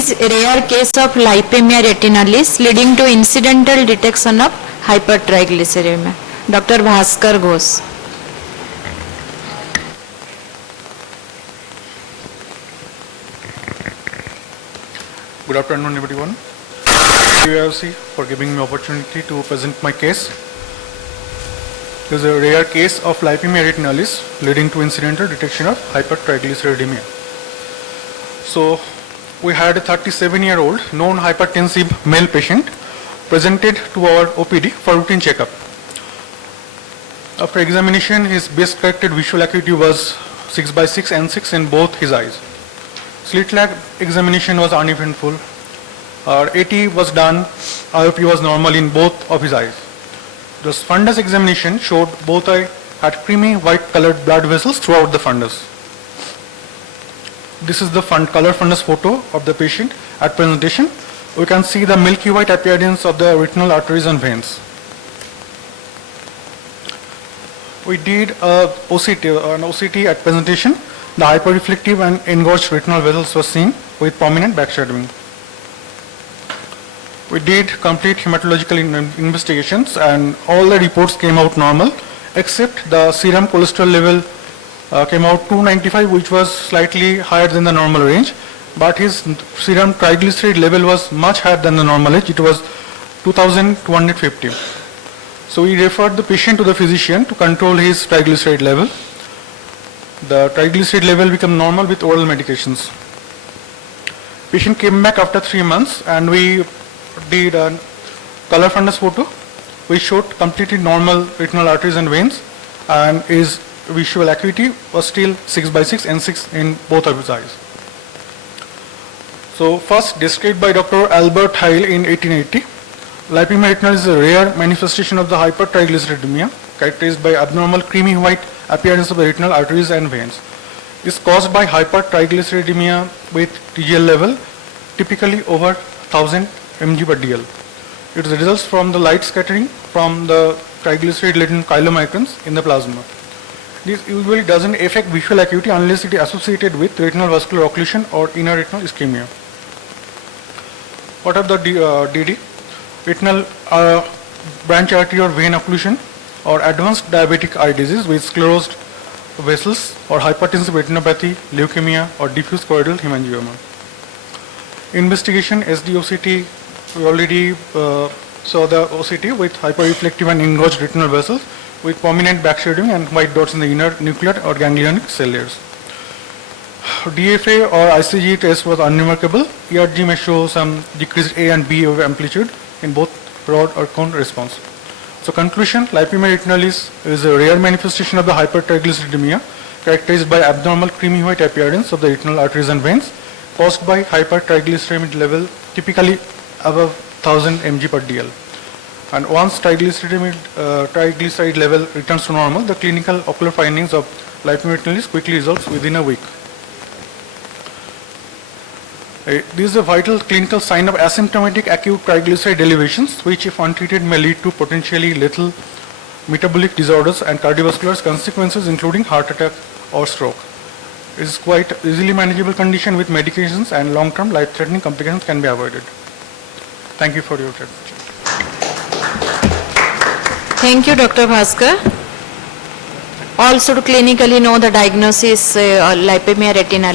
Rare case of Lipaemia Retinalis leading to incidental detection of hypertriglyceridemia. Dr. Bhaskar Ghosh. Good afternoon, everyone. Thank you, AIOC, for giving me opportunity to present my case. This is a rare case of Lipaemia Retinalis leading to incidental detection of hypertriglyceridemia. So, we had a 37-year-old non-hypertensive male patient presented to our OPD for routine checkup. After examination, his best corrected visual acuity was 6/6 and 6 in both his eyes. Slit lag examination was uneventful. AT was done, IOP was normal in both of his eyes. The fundus examination showed both eyes had creamy white colored blood vessels throughout the fundus. This is the color fundus photo of the patient at presentation. We can see the milky white appearance of the retinal arteries and veins. We did an OCT at presentation. The hyperreflective and engorged retinal vessels were seen with prominent backshadowing. We did complete hematological investigations and all the reports came out normal except the serum cholesterol level came out 295, which was slightly higher than the normal range, but his serum triglyceride level was much higher than the normal range. It was 2250. So we referred the patient to the physician to control his triglyceride level. The triglyceride level became normal with oral medications. Patient came back after 3 months and we did a color fundus photo. We showed completely normal retinal arteries and veins, and his visual acuity was still 6/6 and 6 in both of his eyes. So first described by Dr. Albert Heil in 1880, Lipaemia retinalis is a rare manifestation of the hypertriglyceridemia characterized by abnormal creamy white appearance of the retinal arteries and veins. It is caused by hypertriglyceridemia with TGL level typically over 1000 mg/dl. It results from the light scattering from the triglyceride-laden chylomicrons in the plasma. This usually doesn't affect visual acuity unless it is associated with retinal vascular occlusion or inner retinal ischemia. What are the DD? Retinal branch artery or vein occlusion or advanced diabetic eye disease with sclerosed vessels or hypertensive retinopathy, leukemia or diffuse choroidal hemangioma. Investigation SDOCT, we already saw the OCT with hyperreflective and engorged retinal vessels with prominent backshadowing and white dots in the inner nuclear or ganglionic cell layers. DFA or ICG test was unremarkable. ERG may show some decreased A and B of amplitude in both rod or cone response. So conclusion, Lipaemia retinalis is a rare manifestation of the hypertriglyceridemia characterized by abnormal creamy white appearance of the retinal arteries and veins caused by hypertriglyceridemia level typically above 1000 mg/dl. And once triglyceride level returns to normal, the clinical ocular findings of Lipaemia retinalis quickly resolves within a week. This is a vital clinical sign of asymptomatic acute triglyceride elevations, which if untreated may lead to potentially lethal metabolic disorders and cardiovascular consequences including heart attack or stroke. It is quite easily manageable condition with medications and long-term life-threatening complications can be avoided. Thank you for your attention. Thank you, Dr. Bhaskar. Also to clinically know the diagnosis Lipaemia retinalis.